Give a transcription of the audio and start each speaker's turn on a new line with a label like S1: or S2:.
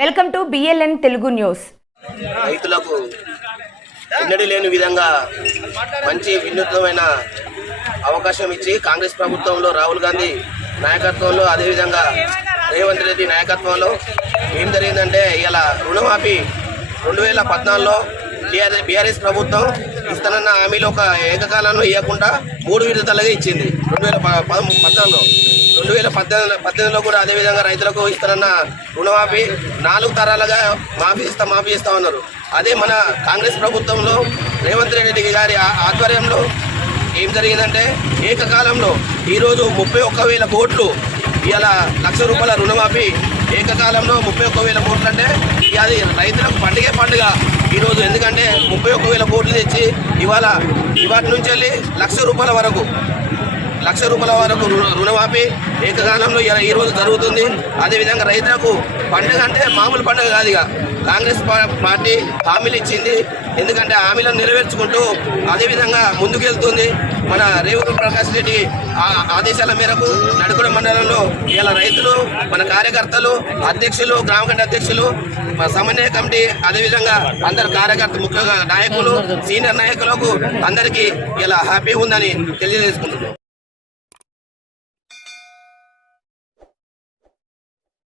S1: Welcome to BLN Telugu news
S2: రైతులకు ఎన్నడూ లేని విధంగా మంచి వినూత్నమైన అవకాశం ఇచ్చి కాంగ్రెస్ ప్రభుత్వంలో రాహుల్ గాంధీ నాయకత్వంలో అదేవిధంగా రేవంత్ రెడ్డి నాయకత్వంలో ఏం జరిగిందంటే ఇలా రుణమాఫీ రెండు వేల పద్నాలుగులో టీఆర్ఎస్ బీఆర్ఎస్ ప్రభుత్వం ఇస్తానన్న హామీలు ఒక ఏకకాలంలో ఇవ్వకుండా మూడు విడతలుగా ఇచ్చింది. రెండు వేల పద్నాలుగులో. రెండు వేల పద్దెనిమిది పద్దెనిమిదిలో కూడా అదేవిధంగా రైతులకు ఇస్తానన్న రుణమాఫీ నాలుగు తరాలుగా మాఫీ ఇస్తా మాఫీ ఇస్తా ఉన్నారు. అదే మన కాంగ్రెస్ ప్రభుత్వంలో రేవంత్ రెడ్డి గారి ఆ- ఆధ్వర్యంలో ఏం జరిగిందంటే ఏకకాలంలో ఈరోజు ముప్పై ఒక్క వేల కోట్లు ఇవాళ లక్ష రూపాయల రుణమాఫీ ఏకకాలంలో ముప్పై ఒక్క వేల కోట్లు అంటే ఇక అది రైతులకు పండుగే పండుగ ఈరోజు. ఎందుకంటే ముప్పై ఒక్క వేల కోట్లు తెచ్చి ఇవాళ ఇవాటి నుంచి వెళ్ళి లక్ష రూపాయల వరకు లక్ష రూపాయల వరకు రుణమాఫీ ఏకకాలంలో ఇలా ఈ రోజు జరుగుతుంది. అదేవిధంగా రైతులకు పండుగ అంటే మామూలు పండుగ కాదు ఇక. కాంగ్రెస్ పార్టీ హామీలు ఇచ్చింది. ఎందుకంటే హామీలను నెరవేర్చుకుంటూ అదేవిధంగా ముందుకెళ్తుంది. మన రేవూరు ప్రకాష్ రెడ్డి ఆ- ఆదేశాల మేరకు నడుకుడ మండలంలో ఇలా రైతులు మన కార్యకర్తలు అధ్యక్షులు గ్రామ అధ్యక్షులు మన సమన్వయ కమిటీ అదేవిధంగా అందరు కార్యకర్త ముఖ్యంగా నాయకులు సీనియర్ నాయకులకు అందరికీ ఇలా హ్యాపీ ఉందని తెలియజేసుకుంటున్నాం.